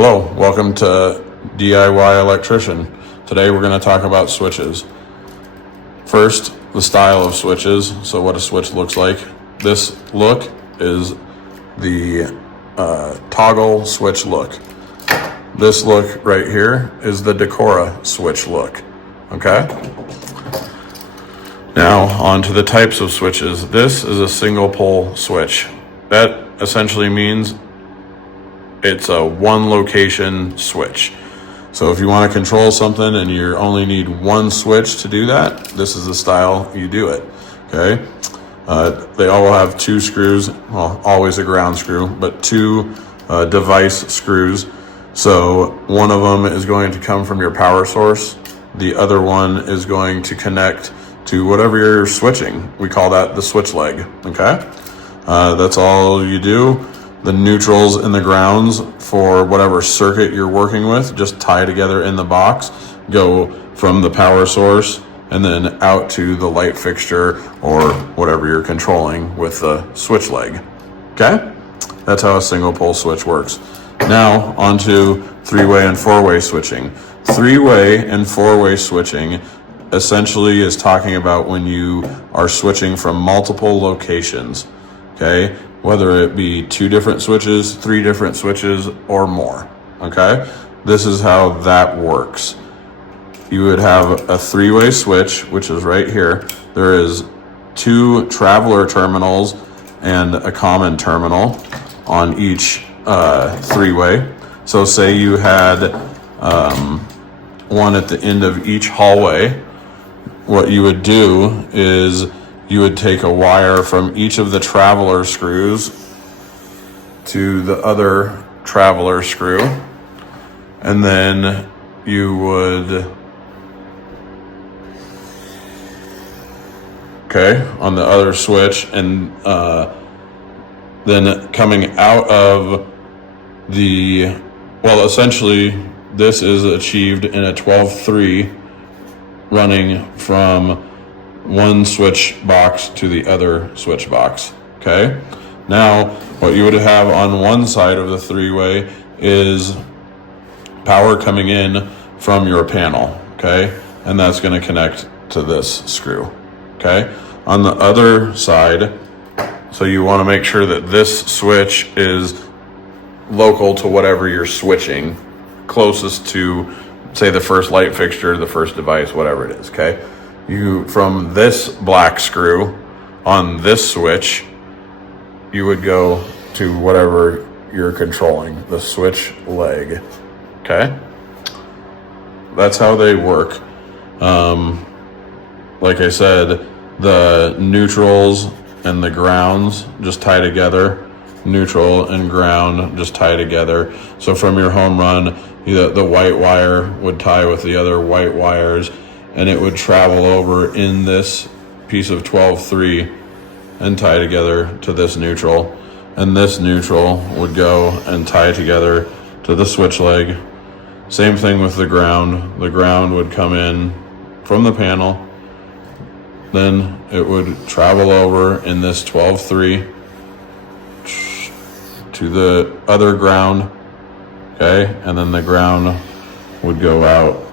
Hello, welcome to DIY Electrician. Today we're going to talk about switches. First, the style of switches, so what a switch looks like. This look is the toggle switch look. This look right here is the Decora switch look, okay? Now, on to the types of switches. This is a single pole switch. That essentially means it's a one location switch. So if you want to control something and you only need one switch to do that, this is the style you do it, okay? They all have two screws, well, always a ground screw, but two device screws. So one of them is going to come from your power source. The other one is going to connect to whatever you're switching. We call that the switch leg, okay? That's all you do. The neutrals and the grounds for whatever circuit you're working with just tie together in the box, go from the power source and then out to the light fixture or whatever you're controlling with the switch leg, okay? That's how a single pole switch works. Now onto three-way and four-way switching. Three-way and four-way switching essentially is talking about when you are switching from multiple locations, okay? Whether it be two different switches, three different switches, or more, okay? This is how that works. You would have a three-way switch, which is right here. There is two traveler terminals and a common terminal on each three-way. So say you had one at the end of each hallway. What you would do is you would take a wire from each of the traveler screws to the other traveler screw, and then you would, okay, on the other switch, and then coming out of the, well, essentially this is achieved in a 12-3 running from one switch box to the other switch box, okay? Now, what you would have on one side of the three-way is power coming in from your panel, okay? And that's gonna connect to this screw, okay? On the other side, so you wanna make sure that this switch is local to whatever you're switching, closest to, say, the first light fixture, the first device, whatever it is, okay? You, from this black screw on this switch, you would go to whatever you're controlling, the switch leg, okay? That's how they work. Like I said, the neutrals and the grounds just tie together. Neutral and ground just tie together. So from your home run, the white wire would tie with the other white wires, and it would travel over in this piece of 12-3 and tie together to this neutral. And this neutral would go and tie together to the switch leg. Same thing with the ground. The ground would come in from the panel. Then it would travel over in this 12-3 to the other ground, okay? And then the ground would go out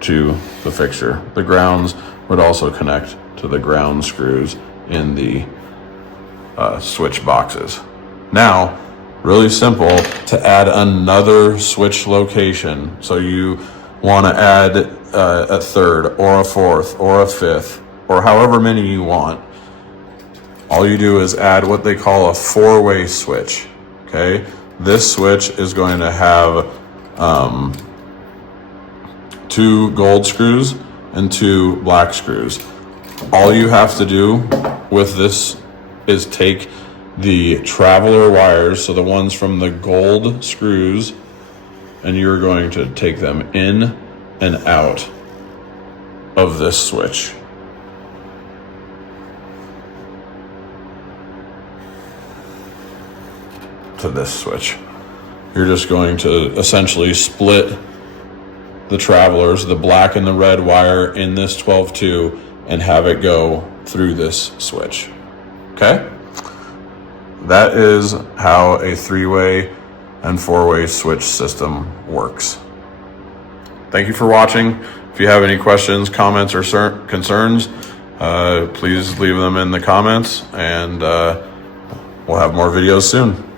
to the fixture. The grounds would also connect to the ground screws in the switch boxes. Now, really simple to add another switch location. So you want to add a third or a fourth or a fifth or however many you want. All you do is add what they call a four-way switch, okay? This switch is going to have two gold screws and two black screws. All you have to do with this is take the traveler wires, so the ones from the gold screws, and you're going to take them in and out of this switch. To this switch. You're just going to essentially split the travelers, the black and the red wire in this 12-2, and have it go through this switch, okay? That is how a three-way and 4-way switch system works. Thank you for watching. If you have any questions, comments, or concerns, please leave them in the comments, and we'll have more videos soon.